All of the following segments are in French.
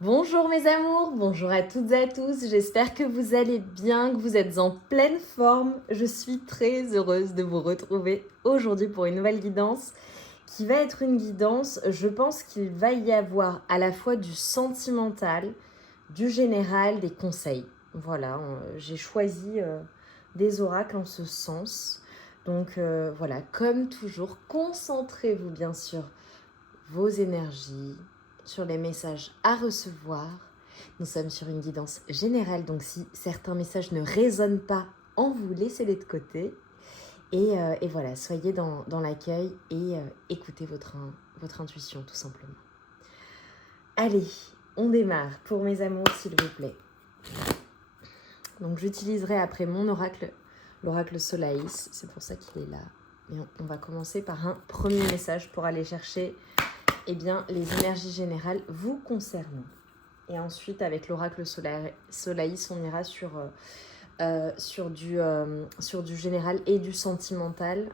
Bonjour mes amours, bonjour à toutes et à tous, j'espère que vous allez bien, que vous êtes en pleine forme. Je suis très heureuse de vous retrouver aujourd'hui pour une nouvelle guidance qui va être une guidance, je pense qu'il va y avoir à la fois du sentimental, du général, des conseils. Voilà, j'ai choisi des oracles en ce sens. Donc voilà, comme toujours, concentrez-vous bien sûr vos énergies, sur les messages à recevoir. Nous sommes sur une guidance générale, donc si certains messages ne résonnent pas en vous, laissez-les de côté. Et voilà, soyez dans l'accueil et écoutez votre intuition tout simplement. Allez, on démarre pour mes amours s'il vous plaît. Donc j'utiliserai après mon oracle, l'oracle Solaïs, c'est pour ça qu'il est là. Et on va commencer par un premier message pour aller chercher les énergies générales vous concernant. Et ensuite, avec l'oracle Solaïs, on ira sur du général et du sentimental.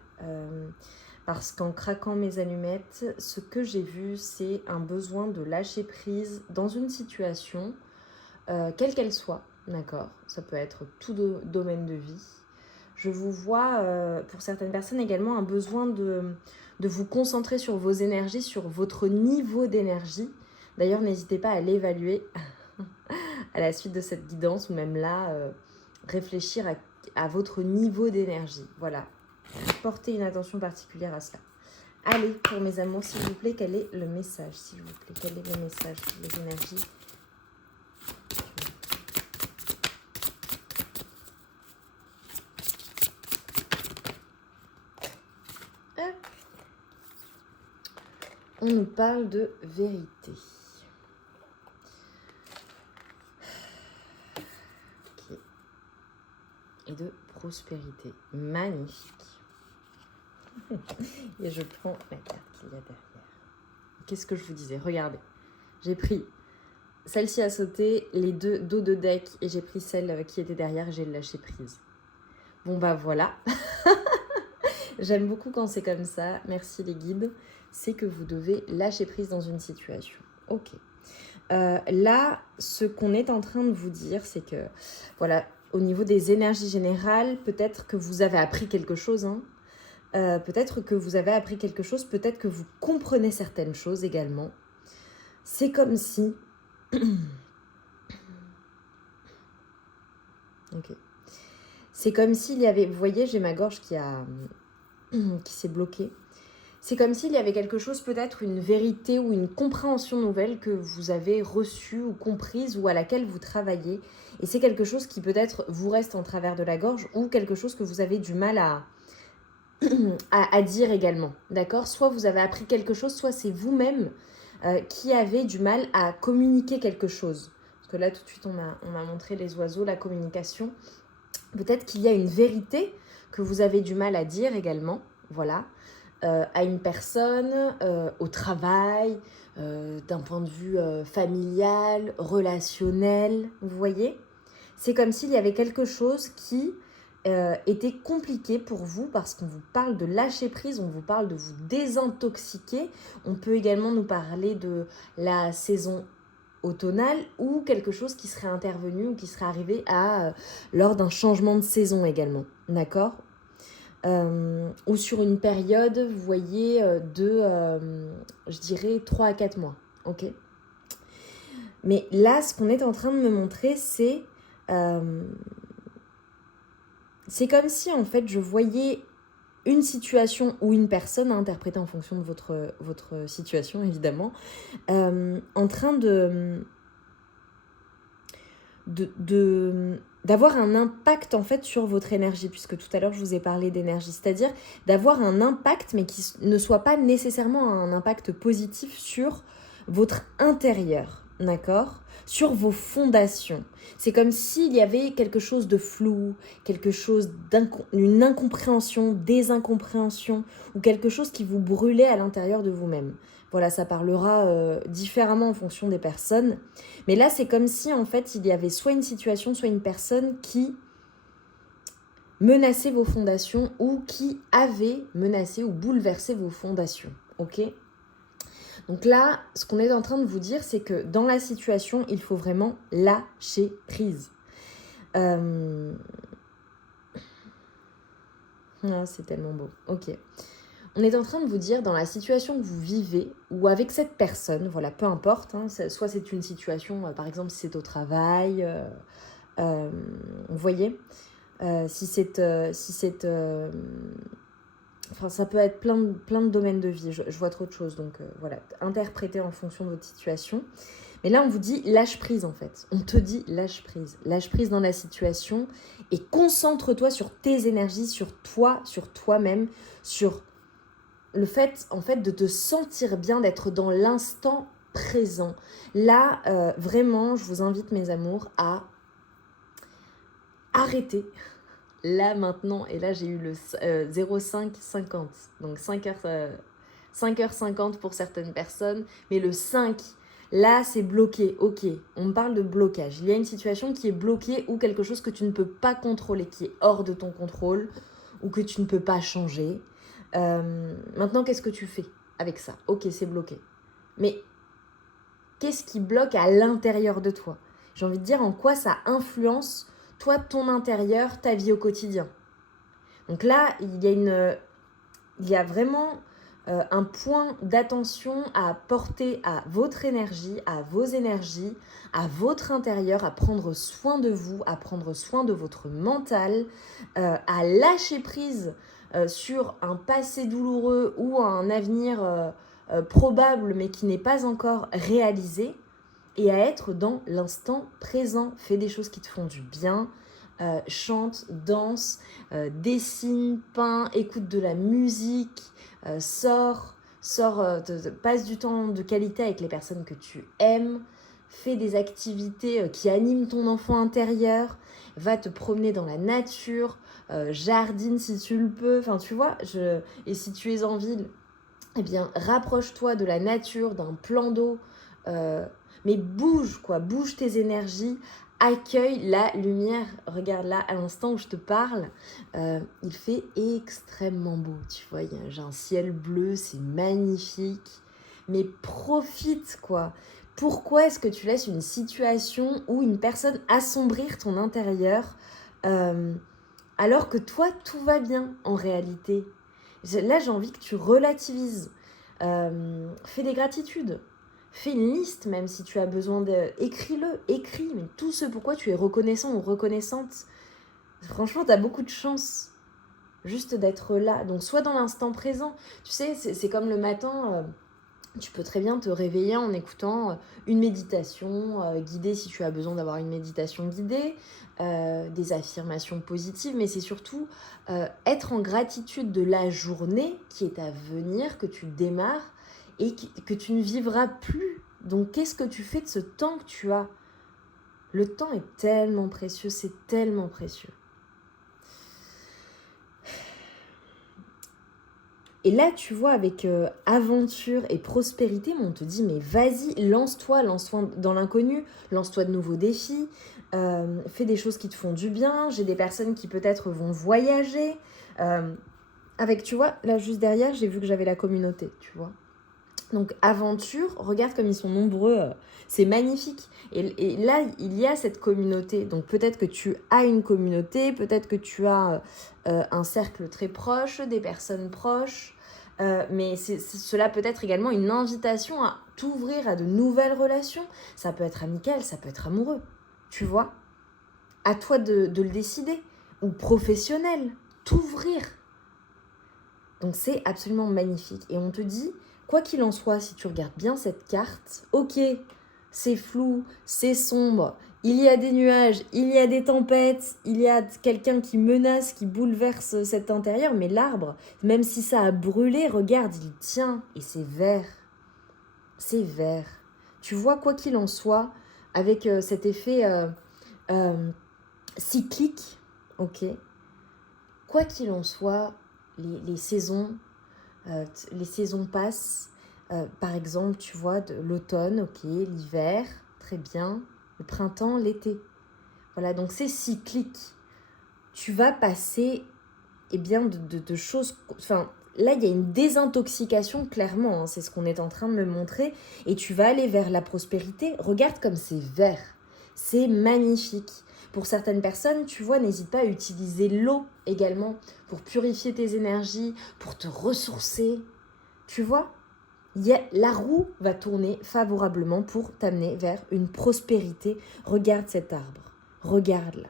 Parce qu'en craquant mes allumettes, ce que j'ai vu, c'est un besoin de lâcher prise dans une situation, quelle qu'elle soit, d'accord ? Ça peut être tout domaine de vie. Je vous vois, pour certaines personnes également, un besoin de vous concentrer sur vos énergies, sur votre niveau d'énergie. D'ailleurs, n'hésitez pas à l'évaluer à la suite de cette guidance ou même là, réfléchir à votre niveau d'énergie. Voilà, portez une attention particulière à cela. Allez, pour mes amours, s'il vous plaît, quel est le message, s'il vous plaît ? Quel est le message, les énergies ? On nous parle de vérité. Okay. Et de prospérité. Magnifique. Et je prends la carte qu'il y a derrière. Qu'est-ce que je vous disais ? Regardez, j'ai pris celle-ci à sauter, les deux dos de deck, et j'ai pris celle qui était derrière et j'ai lâché prise. Bon bah voilà. J'aime beaucoup quand c'est comme ça. Merci les guides. C'est que vous devez lâcher prise dans une situation. Ok. Là, ce qu'on est en train de vous dire, c'est que, voilà, au niveau des énergies générales, peut-être que vous avez appris quelque chose, hein. Peut-être que vous avez appris quelque chose, peut-être que vous comprenez certaines choses également. C'est comme si... ok. C'est comme s'il y avait... Vous voyez, j'ai ma gorge qui s'est bloquée. C'est comme s'il y avait quelque chose, peut-être une vérité ou une compréhension nouvelle que vous avez reçue ou comprise ou à laquelle vous travaillez. Et c'est quelque chose qui peut-être vous reste en travers de la gorge ou quelque chose que vous avez du mal à dire également. D'accord ? Soit vous avez appris quelque chose, soit c'est vous-même qui avez du mal à communiquer quelque chose. Parce que là, tout de suite, on m'a montré les oiseaux, la communication. Peut-être qu'il y a une vérité que vous avez du mal à dire également. Voilà. À une personne, au travail, d'un point de vue familial, relationnel, vous voyez ? C'est comme s'il y avait quelque chose qui était compliqué pour vous parce qu'on vous parle de lâcher prise, on vous parle de vous désintoxiquer. On peut également nous parler de la saison automnale ou quelque chose qui serait intervenu ou qui serait arrivé lors d'un changement de saison également, d'accord ? Ou sur une période, vous voyez, je dirais, 3 à 4 mois. Ok ? Mais là, ce qu'on est en train de me montrer, c'est comme si, en fait, je voyais une situation ou une personne, interprétée en fonction de votre situation, évidemment, en train d'avoir un impact en fait sur votre énergie, puisque tout à l'heure je vous ai parlé d'énergie, c'est-à-dire d'avoir un impact mais qui ne soit pas nécessairement un impact positif sur votre intérieur, d'accord ? Sur vos fondations. C'est comme s'il y avait quelque chose de flou, quelque chose d'une incompréhension, des incompréhensions, ou quelque chose qui vous brûlait à l'intérieur de vous-même. Voilà, ça parlera différemment en fonction des personnes. Mais là, c'est comme si, en fait, il y avait soit une situation, soit une personne qui menaçait vos fondations ou qui avait menacé ou bouleversé vos fondations. Ok ? Donc là, ce qu'on est en train de vous dire, c'est que dans la situation, il faut vraiment lâcher prise. Ah, c'est tellement beau. Ok. On est en train de vous dire, dans la situation que vous vivez, ou avec cette personne, voilà, peu importe, hein, soit c'est une situation, par exemple, si c'est au travail, vous voyez, si c'est... enfin, ça peut être plein de domaines de vie, je vois trop de choses, donc voilà, interprétez en fonction de votre situation. Mais là, on vous dit lâche prise en fait. On te dit lâche prise. Lâche prise dans la situation et concentre-toi sur tes énergies, sur toi, sur toi-même, sur le fait en fait de te sentir bien, d'être dans l'instant présent. Là, vraiment, je vous invite mes amours à arrêter. Là maintenant, et là j'ai eu le 05-50, donc 5h50 pour certaines personnes, mais le 5, là c'est bloqué, ok, on me parle de blocage. Il y a une situation qui est bloquée ou quelque chose que tu ne peux pas contrôler, qui est hors de ton contrôle ou que tu ne peux pas changer. Maintenant, qu'est-ce que tu fais avec ça? Ok, c'est bloqué. Mais qu'est-ce qui bloque à l'intérieur de toi? J'ai envie de dire en quoi ça influence toi, ton intérieur, ta vie au quotidien. Donc là, il y a vraiment un point d'attention à porter à votre énergie, à vos énergies, à votre intérieur, à prendre soin de vous, à prendre soin de votre mental, à lâcher prise sur un passé douloureux ou un avenir probable mais qui n'est pas encore réalisé, et à être dans l'instant présent. Fais des choses qui te font du bien, chante, danse, dessine, peint, écoute de la musique, sors, passe du temps de qualité avec les personnes que tu aimes, fais des activités qui animent ton enfant intérieur, va te promener dans la nature, jardine si tu le peux, enfin tu vois, et si tu es en ville, eh bien rapproche-toi de la nature, d'un plan d'eau, mais bouge quoi, bouge tes énergies, accueille la lumière. Regarde là, à l'instant où je te parle, il fait extrêmement beau, tu vois, j'ai un ciel bleu, c'est magnifique, mais profite quoi. Pourquoi est-ce que tu laisses une situation ou une personne assombrir ton intérieur alors que toi, tout va bien en réalité? Là, j'ai envie que tu relativises. Fais des gratitudes. Fais une liste, même si tu as besoin de... écris, mais tout ce pourquoi tu es reconnaissant ou reconnaissante. Franchement, tu as beaucoup de chance juste d'être là. Donc, sois dans l'instant présent. Tu sais, c'est comme le matin... tu peux très bien te réveiller en écoutant une méditation guidée si tu as besoin d'avoir une méditation guidée, des affirmations positives, mais c'est surtout être en gratitude de la journée qui est à venir, que tu démarres et que tu ne vivras plus. Donc qu'est-ce que tu fais de ce temps que tu as? Le temps est tellement précieux, c'est tellement précieux. Et là, tu vois, avec aventure et prospérité, on te dit, mais vas-y, lance-toi dans l'inconnu, lance-toi de nouveaux défis, fais des choses qui te font du bien. J'ai des personnes qui peut-être vont voyager. Avec, tu vois, là, juste derrière, j'ai vu que j'avais la communauté, tu vois. Donc, aventure, regarde comme ils sont nombreux, c'est magnifique. Et là, il y a cette communauté. Donc, peut-être que tu as une communauté, peut-être que tu as un cercle très proche, des personnes proches. Mais cela peut être également une invitation à t'ouvrir à de nouvelles relations. Ça peut être amical, ça peut être amoureux, tu vois. À toi de le décider. Ou professionnel, t'ouvrir. Donc, c'est absolument magnifique. Et on te dit... Quoi qu'il en soit, si tu regardes bien cette carte, ok, c'est flou, c'est sombre, il y a des nuages, il y a des tempêtes, il y a quelqu'un qui menace, qui bouleverse cet intérieur, mais l'arbre, même si ça a brûlé, regarde, il tient et c'est vert. C'est vert. Tu vois, quoi qu'il en soit, avec cet effet cyclique, ok, quoi qu'il en soit, les saisons... les saisons passent, par exemple, tu vois, l'automne, ok, l'hiver, très bien, le printemps, l'été. Voilà, donc c'est cyclique. Tu vas passer, eh bien, de choses... Enfin, là, il y a une désintoxication, clairement, hein, c'est ce qu'on est en train de me montrer, et tu vas aller vers la prospérité. Regarde comme c'est vert, c'est magnifique. Pour certaines personnes, tu vois, n'hésite pas à utiliser l'eau également pour purifier tes énergies, pour te ressourcer. Tu vois, la roue va tourner favorablement pour t'amener vers une prospérité. Regarde cet arbre, regarde-la.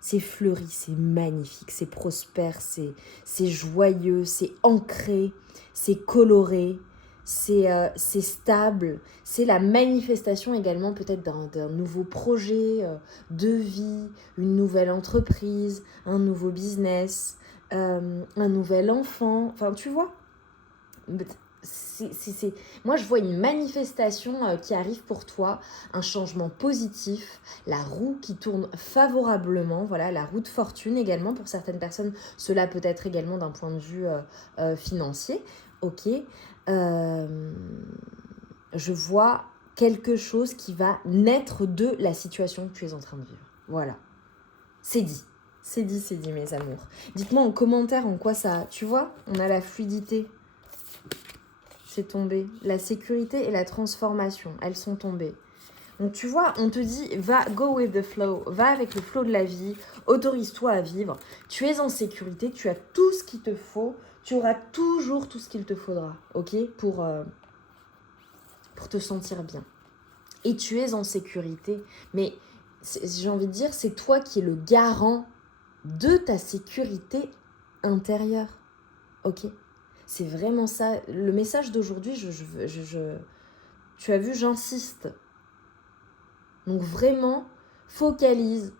C'est fleuri, c'est magnifique, c'est prospère, c'est joyeux, c'est ancré, c'est coloré, c'est stable. C'est la manifestation également peut-être d'un nouveau projet de vie, une nouvelle entreprise, un nouveau business, un nouvel enfant. Enfin, tu vois, moi, je vois une manifestation qui arrive pour toi, un changement positif, la roue qui tourne favorablement, voilà, la roue de fortune également pour certaines personnes. Cela peut être également d'un point de vue financier. Ok, je vois quelque chose qui va naître de la situation que tu es en train de vivre. Voilà, c'est dit. C'est dit, mes amours. Dites-moi en commentaire en quoi ça... Tu vois, on a la fluidité. C'est tombé. La sécurité et la transformation, elles sont tombées. Donc tu vois, on te dit, go with the flow, va avec le flow de la vie, autorise-toi à vivre. Tu es en sécurité, tu as tout ce qu'il te faut, tu auras toujours tout ce qu'il te faudra, ok, pour te sentir bien. Et tu es en sécurité, mais j'ai envie de dire, c'est toi qui es le garant de ta sécurité intérieure, ok. C'est vraiment ça. Le message d'aujourd'hui, tu as vu, j'insiste. Donc vraiment, focalise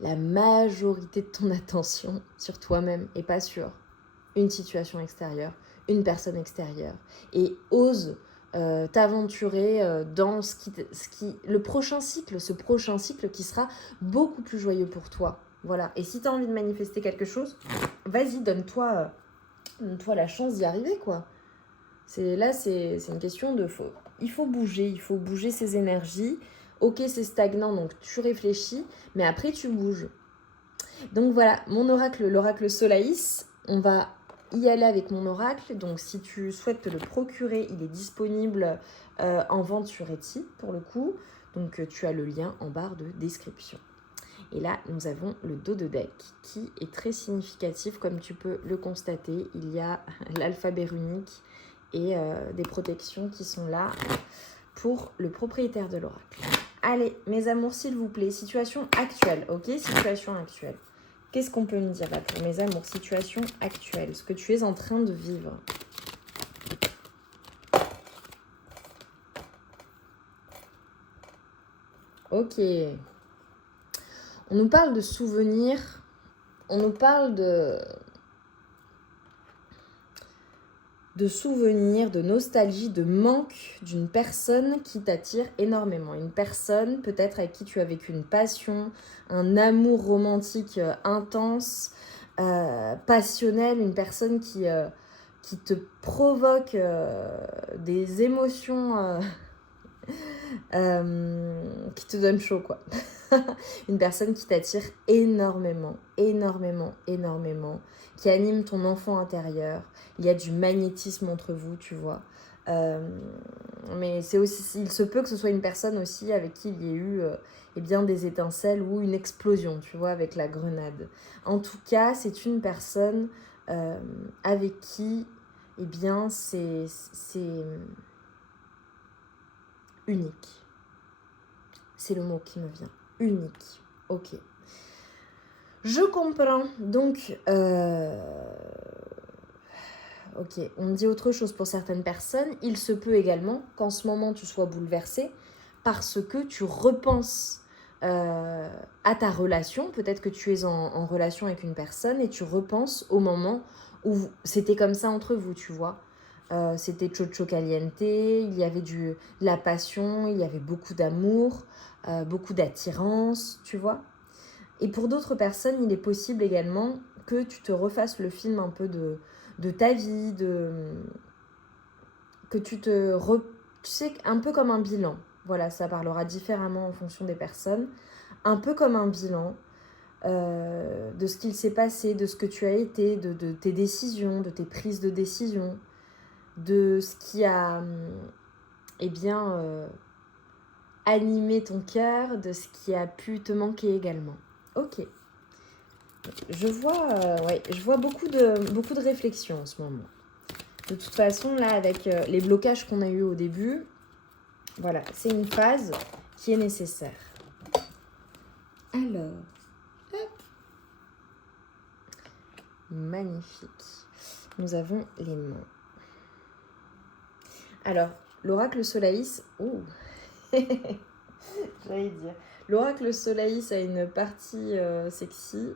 la majorité de ton attention sur toi-même et pas sur une situation extérieure, une personne extérieure. Et ose t'aventurer dans le prochain cycle, ce prochain cycle qui sera beaucoup plus joyeux pour toi. Voilà. Et si tu as envie de manifester quelque chose, vas-y, donne-toi la chance d'y arriver, quoi. C'est une question de... il faut bouger ses énergies. Ok, c'est stagnant, donc tu réfléchis, mais après tu bouges. Donc voilà, mon oracle, l'oracle Solaïs, on va y aller avec mon oracle. Donc si tu souhaites te le procurer, il est disponible en vente sur Etsy pour le coup. Donc tu as le lien en barre de description. Et là, nous avons le dos de deck qui est très significatif, comme tu peux le constater. Il y a l'alphabet runique et des protections qui sont là pour le propriétaire de l'oracle. Allez, mes amours, s'il vous plaît, situation actuelle, ok? Situation actuelle. Qu'est-ce qu'on peut me dire là pour mes amours? Situation actuelle, ce que tu es en train de vivre. Ok. On nous parle de souvenirs, on nous parle de souvenirs, de nostalgie, de manque d'une personne qui t'attire énormément. Une personne peut-être avec qui tu as vécu une passion, un amour romantique intense, passionnel, une personne qui te provoque des émotions qui te donne chaud, quoi. Une personne qui t'attire énormément, énormément, énormément, qui anime ton enfant intérieur. Il y a du magnétisme entre vous, tu vois. Mais c'est aussi, il se peut que ce soit une personne aussi avec qui il y ait eu eh bien, des étincelles ou une explosion, tu vois, avec la grenade. En tout cas, c'est une personne avec qui, eh bien, c'est unique. C'est le mot qui me vient. Unique. Ok. Je comprends. Donc, ok, on me dit autre chose pour certaines personnes. Il se peut également qu'en ce moment, tu sois bouleversé parce que tu repenses à ta relation. Peut-être que tu es en relation avec une personne et tu repenses au moment où c'était comme ça entre vous, tu vois. C'était chocho caliente, il y avait de la passion, il y avait beaucoup d'amour, beaucoup d'attirance, tu vois. Et pour d'autres personnes, il est possible également que tu te refasses le film un peu de ta vie, que tu tu sais, un peu comme un bilan. Voilà, ça parlera différemment en fonction des personnes. Un peu comme un bilan. de ce qu'il s'est passé, de ce que tu as été, de tes décisions, de tes prises de décision, de ce qui a animé ton cœur, de ce qui a pu te manquer également. Ok. Je vois beaucoup de réflexions en ce moment. De toute façon, là, avec les blocages qu'on a eus au début, voilà, c'est une phase qui est nécessaire. Alors, hop. Magnifique. Nous avons les mains. Alors, l'oracle Solaïs, j'allais dire. L'oracle Solaïs a une partie sexy.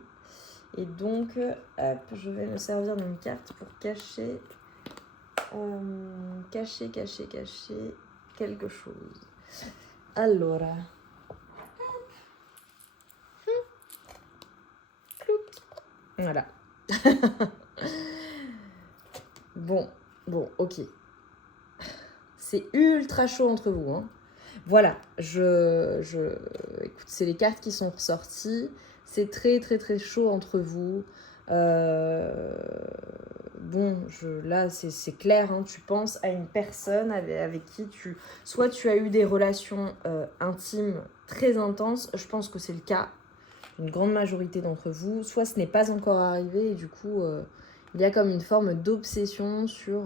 Et donc, hop, je vais me servir d'une carte pour cacher quelque chose. Allora. Voilà. Bon, ok. C'est ultra chaud entre vous, hein. Voilà, écoute, c'est les cartes qui sont ressorties. C'est très, très, très chaud entre vous. Là, c'est clair, hein, tu penses à une personne avec qui soit tu as eu des relations intimes très intenses, je pense que c'est le cas, une grande majorité d'entre vous, soit ce n'est pas encore arrivé et du coup, il y a comme une forme d'obsession sur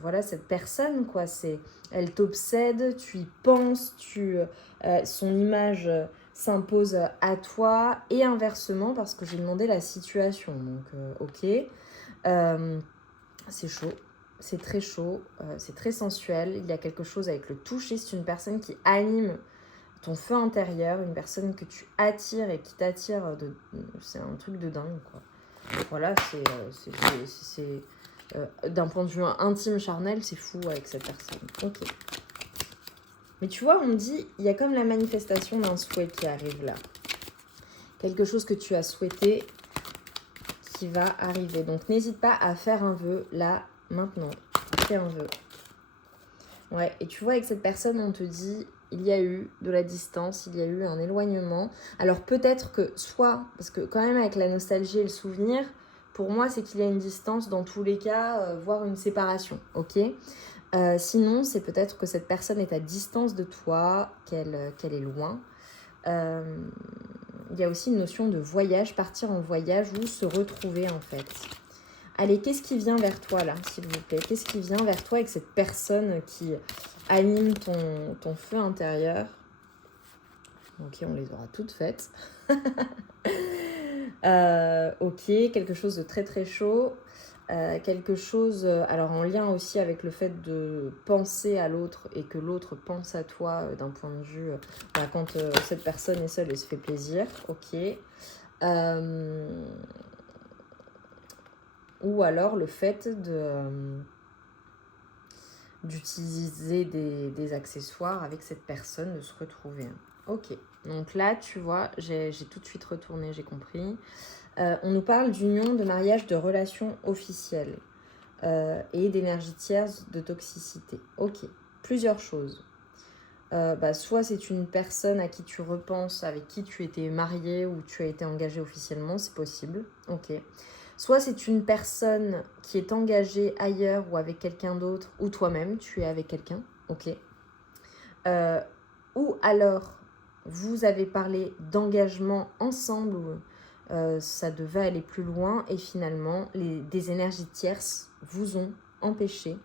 voilà, cette personne, quoi. Elle t'obsède, tu y penses, son image s'impose à toi et inversement parce que j'ai demandé la situation. Donc, ok. C'est chaud, c'est très chaud, c'est très sensuel. Il y a quelque chose avec le toucher. C'est une personne qui anime ton feu intérieur, une personne que tu attires et qui t'attire. C'est un truc de dingue, quoi. Voilà, d'un point de vue intime, charnel, c'est fou avec cette personne. Ok. Mais tu vois, on me dit, il y a comme la manifestation d'un souhait qui arrive là. Quelque chose que tu as souhaité qui va arriver. Donc, n'hésite pas à faire un vœu là, maintenant. Fais un vœu. Ouais, et tu vois, avec cette personne, on te dit, il y a eu de la distance, il y a eu un éloignement. Alors, peut-être que parce que quand même, avec la nostalgie et le souvenir, pour moi, c'est qu'il y a une distance dans tous les cas, voire une séparation, ok ? Sinon, c'est peut-être que cette personne est à distance de toi, qu'elle est loin. Il y a aussi une notion de voyage, partir en voyage ou se retrouver en fait. Allez, qu'est-ce qui vient vers toi là, s'il vous plaît ? Qu'est-ce qui vient vers toi avec cette personne qui anime ton feu intérieur ? Ok, on les aura toutes faites. Ok, quelque chose de très très chaud. Quelque chose, alors en lien aussi avec le fait de penser à l'autre et que l'autre pense à toi d'un point de vue, quand cette personne est seule et se fait plaisir, ok. Ou alors le fait d'utiliser des accessoires avec cette personne, de se retrouver. Ok, donc là tu vois, j'ai tout de suite retourné, j'ai compris. On nous parle d'union, de mariage, de relations officielles et d'énergie tierce, de toxicité. Ok, plusieurs choses. Soit c'est une personne à qui tu repenses, avec qui tu étais marié ou tu as été engagé officiellement, c'est possible. Ok. Soit c'est une personne qui est engagée ailleurs ou avec quelqu'un d'autre, ou toi-même, tu es avec quelqu'un. Ok. Ou alors, vous avez parlé d'engagement ensemble, ça devait aller plus loin et finalement, des énergies tierces vous ont empêché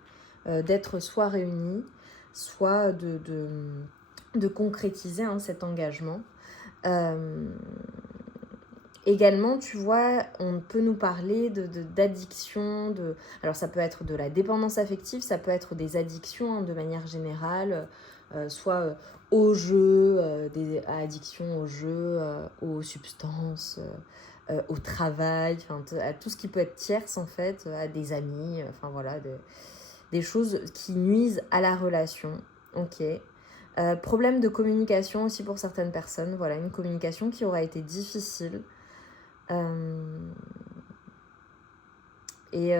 d'être soit réunis, soit de concrétiser cet engagement. Également, tu vois, on peut nous parler d'addiction, alors ça peut être de la dépendance affective, ça peut être des addictions de manière générale, soit aux jeux, des addictions aux jeux, aux substances, au travail, à tout ce qui peut être tierce en fait, à des amis, enfin voilà, des choses qui nuisent à la relation. Ok. Problème de communication aussi pour certaines personnes, voilà, une communication qui aura été difficile. Et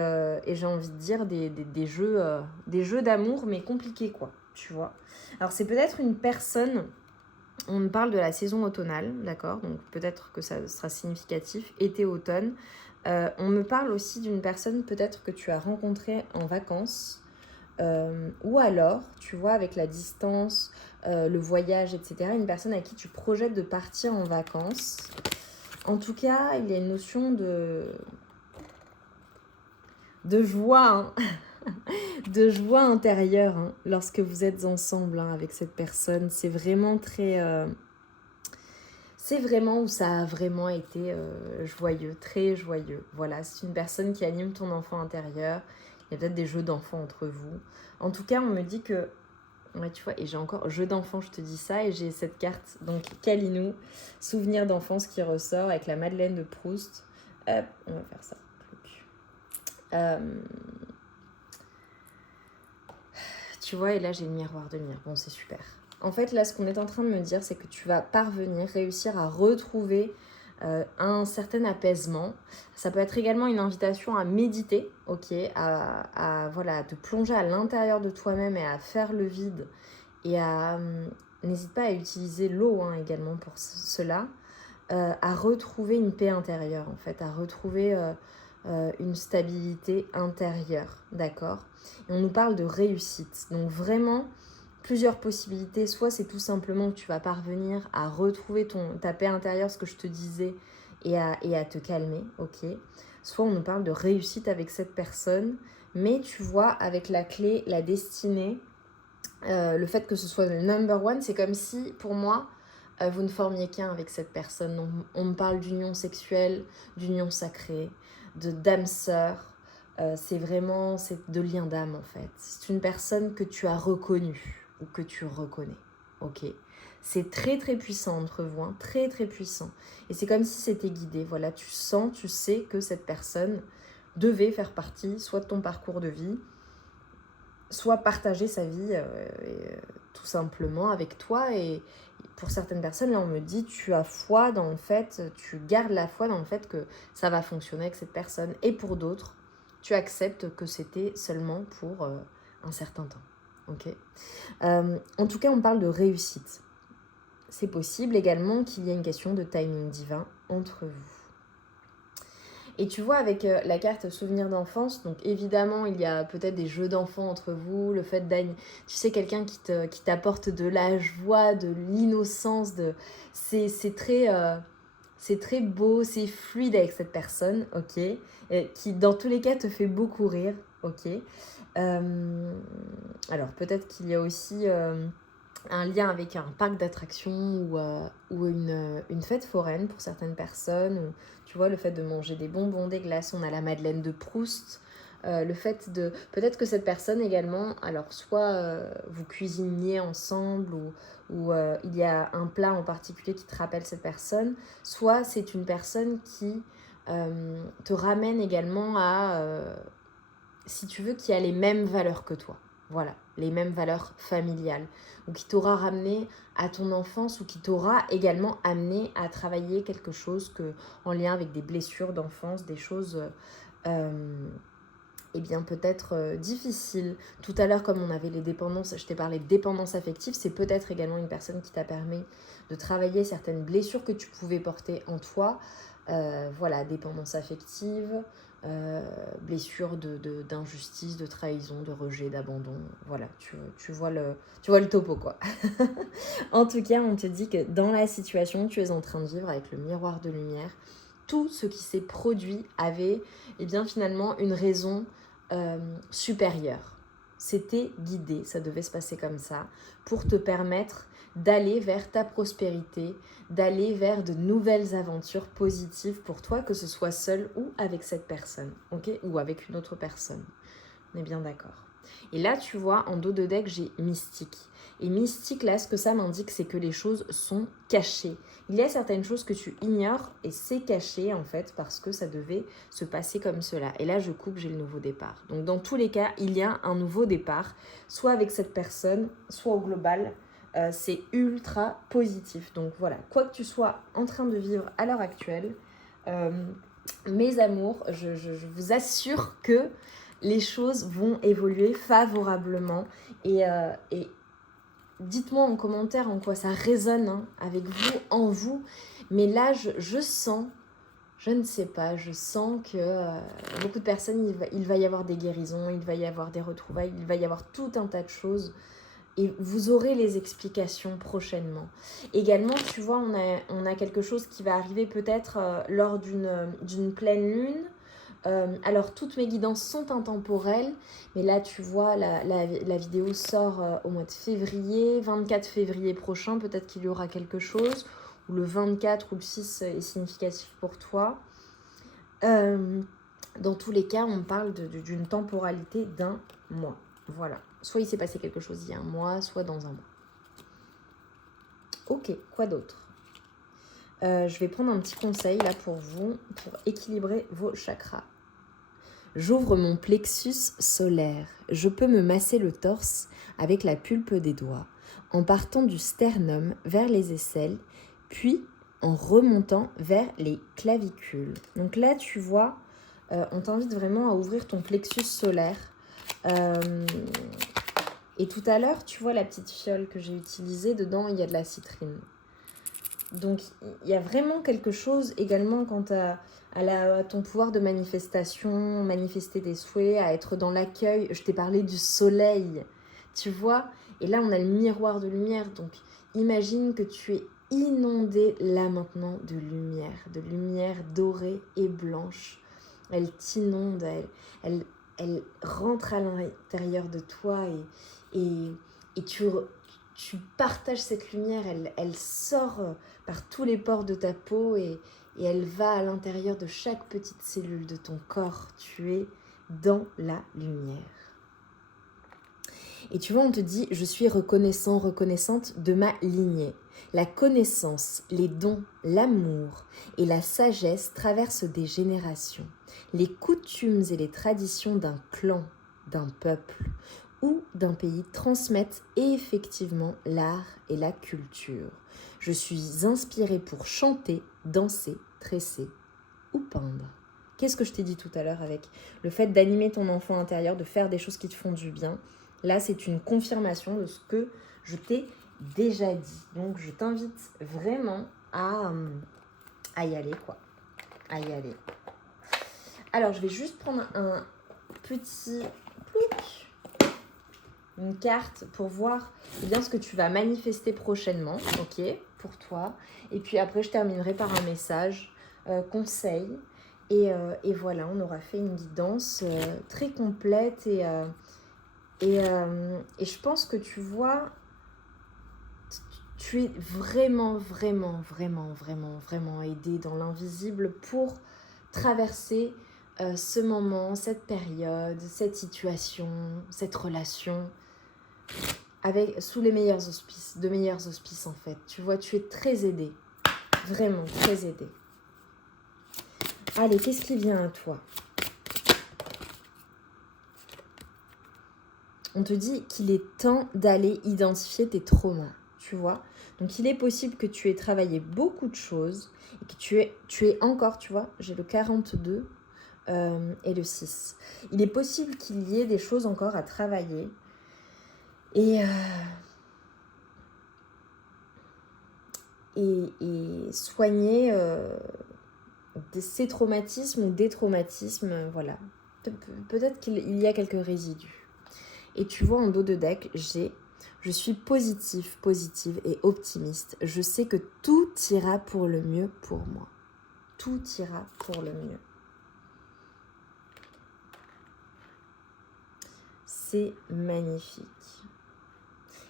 j'ai envie de dire des jeux d'amour mais compliqués, quoi, tu vois. Alors c'est peut-être une personne On me parle de la saison automnale, d'accord? Donc peut-être que ça sera significatif, été-automne. On me parle aussi d'une personne peut-être que tu as rencontrée en vacances, ou alors, tu vois, avec la distance, le voyage, etc., une personne à qui tu projettes de partir en vacances. En tout cas, il y a une notion de joie, hein. De joie intérieure, hein, lorsque vous êtes ensemble, hein, avec cette personne. C'est vraiment c'est vraiment où ça a vraiment été joyeux, très joyeux. Voilà, c'est une personne qui anime ton enfant intérieur. Il y a peut-être des jeux d'enfants entre vous. En tout cas, on me dit que... Ouais, tu vois, et j'ai encore jeu d'enfant, je te dis ça, et j'ai cette carte, donc Kalinou, souvenir d'enfance qui ressort avec la Madeleine de Proust. Hop, on va faire ça. Euh, tu vois, et là j'ai le miroir de mire. Bon, c'est super. En fait, là, ce qu'on est en train de me dire, c'est que tu vas parvenir, réussir à retrouver un certain apaisement. Ça peut être également une invitation à méditer, ok, voilà, à te plonger à l'intérieur de toi-même et à faire le vide. Et n'hésite pas à utiliser l'eau, hein, également pour cela, à retrouver une paix intérieure, en fait, à retrouver une stabilité intérieure, d'accord? Et on nous parle de réussite. Donc vraiment, plusieurs possibilités. Soit c'est tout simplement que tu vas parvenir à retrouver ta paix intérieure, ce que je te disais, et à te calmer, ok? Soit on nous parle de réussite avec cette personne, mais tu vois, avec la clé, la destinée, le fait que ce soit le number one, c'est comme si, pour moi, vous ne formiez qu'un avec cette personne. Donc, on me parle d'union sexuelle, d'union sacrée, d'âme sœur. C'est de lien d'âme, en fait. C'est une personne que tu as reconnue ou que tu reconnais. Ok. C'est très très puissant entre vous, hein, très très puissant. Et c'est comme si c'était guidé. Voilà, tu sens, tu sais que cette personne devait faire partie soit de ton parcours de vie, soit partager sa vie tout simplement avec toi. Et pour certaines personnes, là on me dit tu as foi dans le fait, tu gardes la foi dans le fait que ça va fonctionner avec cette personne. Et pour d'autres, tu acceptes que c'était seulement pour un certain temps. Ok. En tout cas, on parle de réussite. C'est possible également qu'il y ait une question de timing divin entre vous. Et tu vois, avec la carte souvenir d'enfance, donc évidemment, il y a peut-être des jeux d'enfants entre vous, le fait d'être, tu sais, quelqu'un qui t'apporte de la joie, de l'innocence, c'est très beau, c'est fluide avec cette personne, ok, et qui dans tous les cas te fait beaucoup rire, ok. Alors peut-être qu'il y a aussi un lien avec un parc d'attractions ou une fête foraine pour certaines personnes, ou tu vois, le fait de manger des bonbons, des glaces, on a la Madeleine de Proust, le fait de... Peut-être que cette personne également, alors soit vous cuisiniez ensemble, ou il y a un plat en particulier qui te rappelle cette personne, soit c'est une personne qui te ramène également à, si tu veux, qui a les mêmes valeurs que toi. Voilà, les mêmes valeurs familiales, ou qui t'aura ramené à ton enfance, ou qui t'aura également amené à travailler quelque chose en lien avec des blessures d'enfance, des choses eh bien peut-être difficiles. Tout à l'heure, comme on avait les dépendances, je t'ai parlé de dépendance affective, c'est peut-être également une personne qui t'a permis de travailler certaines blessures que tu pouvais porter en toi. Voilà, dépendance affective, blessure d'injustice, de trahison, de rejet, d'abandon. Voilà, tu vois le topo, quoi. En tout cas, on te dit que dans la situation que tu es en train de vivre avec le miroir de lumière, tout ce qui s'est produit avait bien, finalement une raison supérieure. C'était guidé, ça devait se passer comme ça, pour te permettre d'aller vers ta prospérité, d'aller vers de nouvelles aventures positives pour toi, que ce soit seul ou avec cette personne, ok, ou avec une autre personne. On est bien d'accord. Et là, tu vois, en dos de deck, j'ai mystique. Et mystique, là, ce que ça m'indique, c'est que les choses sont cachées. Il y a certaines choses que tu ignores et c'est caché, en fait, parce que ça devait se passer comme cela. Et là, je coupe, j'ai le nouveau départ. Donc, dans tous les cas, il y a un nouveau départ, soit avec cette personne, soit au global. C'est ultra positif. Donc, voilà, quoi que tu sois en train de vivre à l'heure actuelle, mes amours, je vous assure que les choses vont évoluer favorablement et dites-moi en commentaire en quoi ça résonne hein, avec vous, en vous. Mais là, je sens, je ne sais pas, je sens que beaucoup de personnes, il va y avoir des guérisons, il va y avoir des retrouvailles, il va y avoir tout un tas de choses. Et vous aurez les explications prochainement. Également, tu vois, on a quelque chose qui va arriver peut-être lors d'une pleine lune. Alors, toutes mes guidances sont intemporelles, mais là, tu vois, la vidéo sort au mois de février, 24 février prochain, peut-être qu'il y aura quelque chose, ou le 24 ou le 6 est significatif pour toi. Dans tous les cas, on parle d'une temporalité d'un mois. Voilà. Soit il s'est passé quelque chose il y a un mois, soit dans un mois. Ok, quoi d'autre ? Je vais prendre un petit conseil là pour vous, pour équilibrer vos chakras. J'ouvre mon plexus solaire. Je peux me masser le torse avec la pulpe des doigts, en partant du sternum vers les aisselles, puis en remontant vers les clavicules. Donc là, tu vois, on t'invite vraiment à ouvrir ton plexus solaire. Et tout à l'heure, tu vois la petite fiole que j'ai utilisée, dedans il y a de la citrine. Donc il y a vraiment quelque chose également quant à ton pouvoir de manifestation, manifester des souhaits, à être dans l'accueil. Je t'ai parlé du soleil, tu vois. Et là on a le miroir de lumière, donc imagine que tu es inondé là maintenant de lumière dorée et blanche. Elle t'inonde, elle rentre à l'intérieur de toi et tu partages cette lumière, elle sort par tous les pores de ta peau et elle va à l'intérieur de chaque petite cellule de ton corps. Tu es dans la lumière. Et tu vois, on te dit, je suis reconnaissante de ma lignée. La connaissance, les dons, l'amour et la sagesse traversent des générations. Les coutumes et les traditions d'un clan, d'un peuple ou d'un pays transmettent effectivement l'art et la culture. Je suis inspirée pour chanter, danser, tresser ou peindre. Qu'est-ce que je t'ai dit tout à l'heure avec le fait d'animer ton enfant intérieur, de faire des choses qui te font du bien? Là, c'est une confirmation de ce que je t'ai déjà dit. Donc, je t'invite vraiment à y aller, quoi. À y aller. Alors, je vais juste prendre un petit plouc, une carte pour voir bien ce que tu vas manifester prochainement, ok, pour toi. Et puis après, je terminerai par un message, conseil. Et voilà, on aura fait une guidance très complète et je pense que tu vois, tu es vraiment aidé dans l'invisible pour traverser ce moment, cette période, cette situation, cette relation sous les meilleurs auspices, de meilleurs auspices en fait. Tu vois, tu es très aidé, vraiment très aidé. Allez, qu'est-ce qui vient à toi ? On te dit qu'il est temps d'aller identifier tes traumas, tu vois. Donc, il est possible que tu aies travaillé beaucoup de choses et que tu es encore, tu vois, j'ai le 42 et le 6. Il est possible qu'il y ait des choses encore à travailler et soigner ces traumatismes ou des traumatismes, voilà. Peut-être qu'il y a quelques résidus. Et tu vois en dos de deck, je suis positive et optimiste. Je sais que tout ira pour le mieux pour moi. Tout ira pour le mieux. C'est magnifique.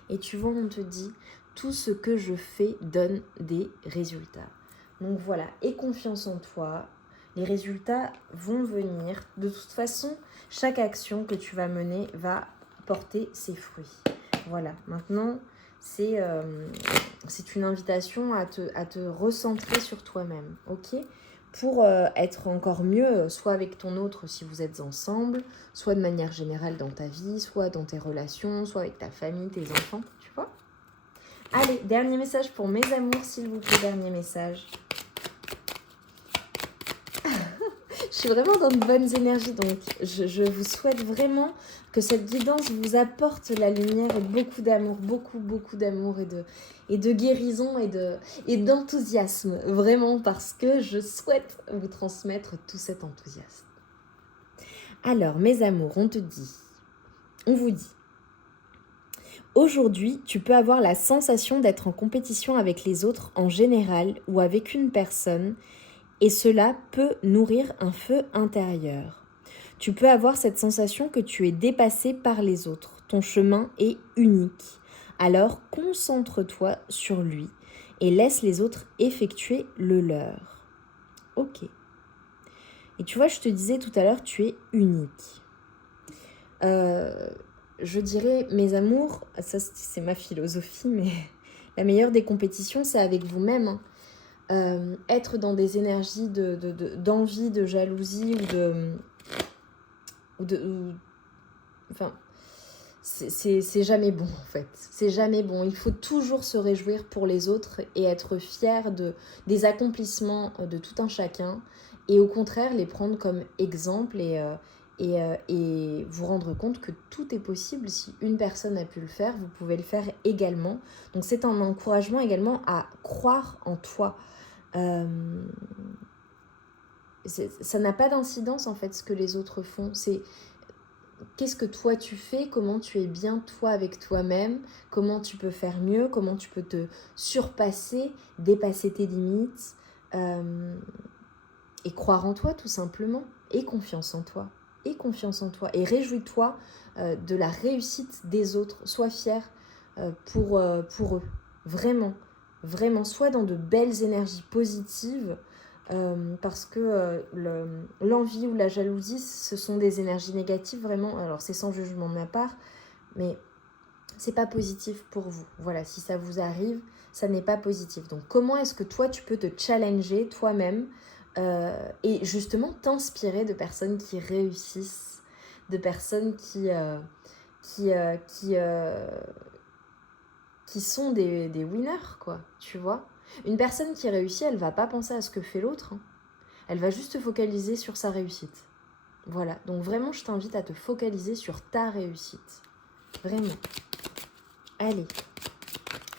Et tu vois, on te dit, tout ce que je fais donne des résultats. Donc voilà, aie confiance en toi. Les résultats vont venir. De toute façon, chaque action que tu vas mener va porter ses fruits. Voilà, maintenant, c'est une invitation à te recentrer sur toi-même, ok ? Pour être encore mieux, soit avec ton autre si vous êtes ensemble, soit de manière générale dans ta vie, soit dans tes relations, soit avec ta famille, tes enfants, tu vois ? Allez, dernier message pour mes amours, s'il vous plaît, dernier message. Je suis vraiment dans de bonnes énergies, donc je vous souhaite vraiment que cette guidance vous apporte la lumière et beaucoup d'amour, beaucoup d'amour et de guérison et d'enthousiasme, vraiment, parce que je souhaite vous transmettre tout cet enthousiasme. Alors, mes amours, on vous dit, aujourd'hui, tu peux avoir la sensation d'être en compétition avec les autres en général ou avec une personne, et cela peut nourrir un feu intérieur. Tu peux avoir cette sensation que tu es dépassé par les autres. Ton chemin est unique. Alors concentre-toi sur lui et laisse les autres effectuer le leur. Ok. Et tu vois, je te disais tout à l'heure, tu es unique. Je dirais, mes amours, ça c'est ma philosophie, mais la meilleure des compétitions, c'est avec vous-même, hein. Être dans des énergies d'envie, de jalousie enfin, c'est jamais bon en fait. C'est jamais bon. Il faut toujours se réjouir pour les autres et être fier des accomplissements de tout un chacun et au contraire les prendre comme exemple et vous rendre compte que tout est possible. Si une personne a pu le faire, vous pouvez le faire également. Donc c'est un encouragement également à croire en toi. Ça n'a pas d'incidence en fait ce que les autres font. C'est qu'est-ce que toi tu fais, comment tu es bien toi avec toi-même, comment tu peux faire mieux, comment tu peux te surpasser, dépasser tes limites et croire en toi tout simplement, et confiance en toi, et réjouis-toi de la réussite des autres, sois fier pour eux, vraiment, sois dans de belles énergies positives. Parce que l'envie ou la jalousie, ce sont des énergies négatives vraiment. Alors c'est sans jugement de ma part, mais c'est pas positif pour vous. Voilà, si ça vous arrive, ça n'est pas positif. Donc comment est-ce que toi tu peux te challenger toi-même et justement t'inspirer de personnes qui réussissent, de personnes qui sont des winners, quoi, tu vois. Une personne qui réussit, elle va pas penser à ce que fait l'autre, hein. Elle va juste se focaliser sur sa réussite. Voilà, donc vraiment, je t'invite à te focaliser sur ta réussite. Vraiment. Allez.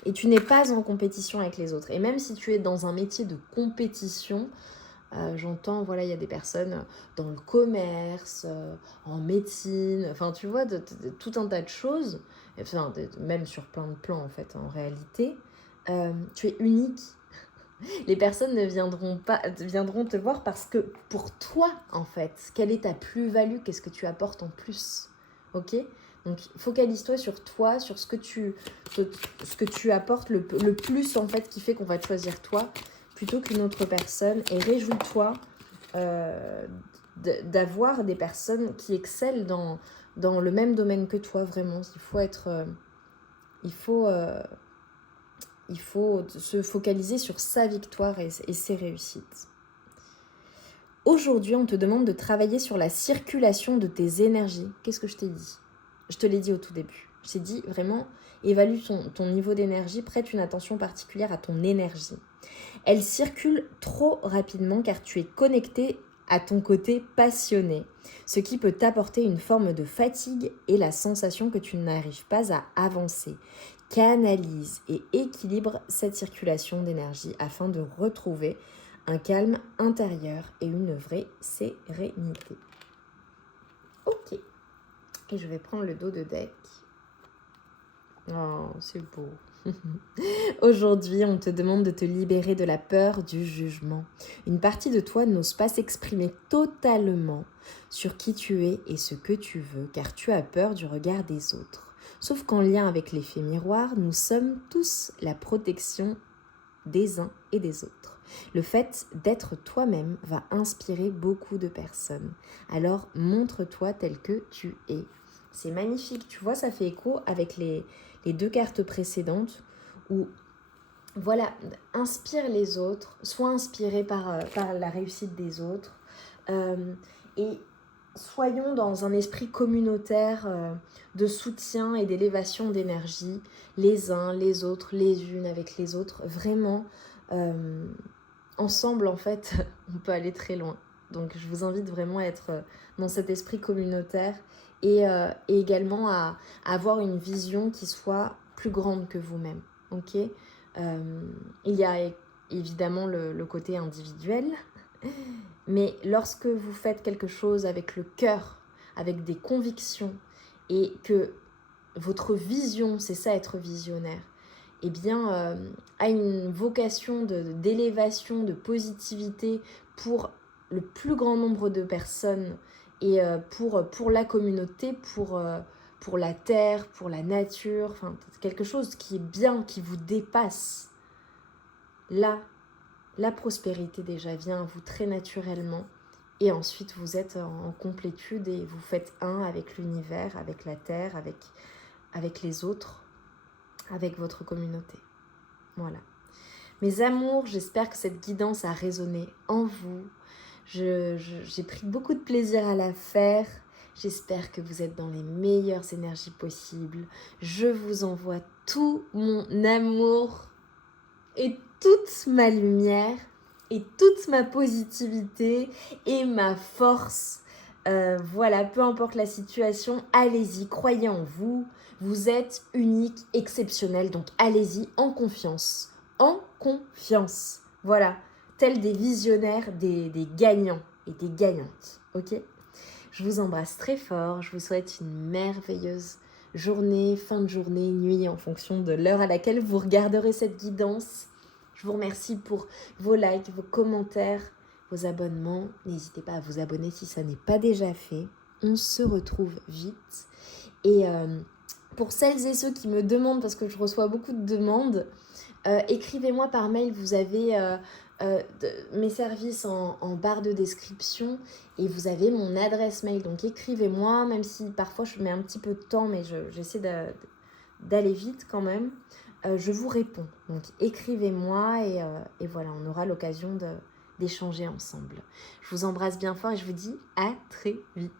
Et tu n'es pas en compétition avec les autres. Et même si tu es dans un métier de compétition, j'entends, voilà, il y a des personnes dans le commerce, en médecine, enfin, tu vois, tout un tas de choses, enfin, même sur plein de plans, en fait, en réalité. Tu es unique. Les personnes ne viendront te voir parce que pour toi, en fait, quelle est ta plus-value, qu'est-ce que tu apportes en plus, ok ? Donc, focalise-toi sur toi, sur ce que tu apportes le plus, en fait, qui fait qu'on va te choisir toi, plutôt qu'une autre personne. Et réjouis-toi d'avoir des personnes qui excellent dans le même domaine que toi, vraiment. Il faut se focaliser sur sa victoire et ses réussites. Aujourd'hui, on te demande de travailler sur la circulation de tes énergies. Qu'est-ce que je t'ai dit ? Je te l'ai dit au tout début. Je t'ai dit vraiment, évalue ton niveau d'énergie, prête une attention particulière à ton énergie. Elle circule trop rapidement car tu es connecté à ton côté passionné, ce qui peut t'apporter une forme de fatigue et la sensation que tu n'arrives pas à avancer. Canalise et équilibre cette circulation d'énergie afin de retrouver un calme intérieur et une vraie sérénité. Ok. Et je vais prendre le dos de deck. Oh, c'est beau. Aujourd'hui, on te demande de te libérer de la peur du jugement. Une partie de toi n'ose pas s'exprimer totalement sur qui tu es et ce que tu veux, car tu as peur du regard des autres. Sauf qu'en lien avec l'effet miroir, nous sommes tous la protection des uns et des autres. Le fait d'être toi-même va inspirer beaucoup de personnes. Alors, montre-toi tel que tu es. C'est magnifique, tu vois, ça fait écho avec les deux cartes précédentes où, voilà, inspire les autres, sois inspiré par la réussite des autres et soyons dans un esprit communautaire de soutien et d'élévation d'énergie, les uns, les autres, les unes avec les autres. Vraiment, ensemble, en fait, on peut aller très loin. Donc je vous invite vraiment à être dans cet esprit communautaire et également à avoir une vision qui soit plus grande que vous-même. Ok. Il y a évidemment le côté individuel, mais lorsque vous faites quelque chose avec le cœur, avec des convictions, et que votre vision, c'est ça être visionnaire, eh bien, a une vocation d'élévation, de positivité pour le plus grand nombre de personnes et pour la communauté, pour la terre, pour la nature, enfin, quelque chose qui est bien, qui vous dépasse. Là, la prospérité déjà vient à vous très naturellement et ensuite vous êtes en complétude et vous faites un avec l'univers, avec la terre, avec les autres, avec votre communauté. Voilà. Mes amours, j'espère que cette guidance a résonné en vous. J'ai pris beaucoup de plaisir à la faire. J'espère que vous êtes dans les meilleures énergies possibles. Je vous envoie tout mon amour et toute ma lumière et toute ma positivité et ma force. Voilà, peu importe la situation, allez-y, croyez en vous. Vous êtes unique, exceptionnel, donc allez-y en confiance. En confiance. Voilà, tels des visionnaires, des gagnants et des gagnantes. Ok ? Je vous embrasse très fort. Je vous souhaite une merveilleuse journée, fin de journée, nuit, en fonction de l'heure à laquelle vous regarderez cette guidance. Je vous remercie pour vos likes, vos commentaires, vos abonnements. N'hésitez pas à vous abonner si ça n'est pas déjà fait. On se retrouve vite. Et pour celles et ceux qui me demandent, parce que je reçois beaucoup de demandes, écrivez-moi par mail. Vous avez mes services en barre de description et vous avez mon adresse mail. Donc écrivez-moi, même si parfois je mets un petit peu de temps, mais j'essaie d'aller vite quand même. Je vous réponds. Donc écrivez-moi et voilà, on aura l'occasion d'échanger ensemble. Je vous embrasse bien fort et je vous dis à très vite.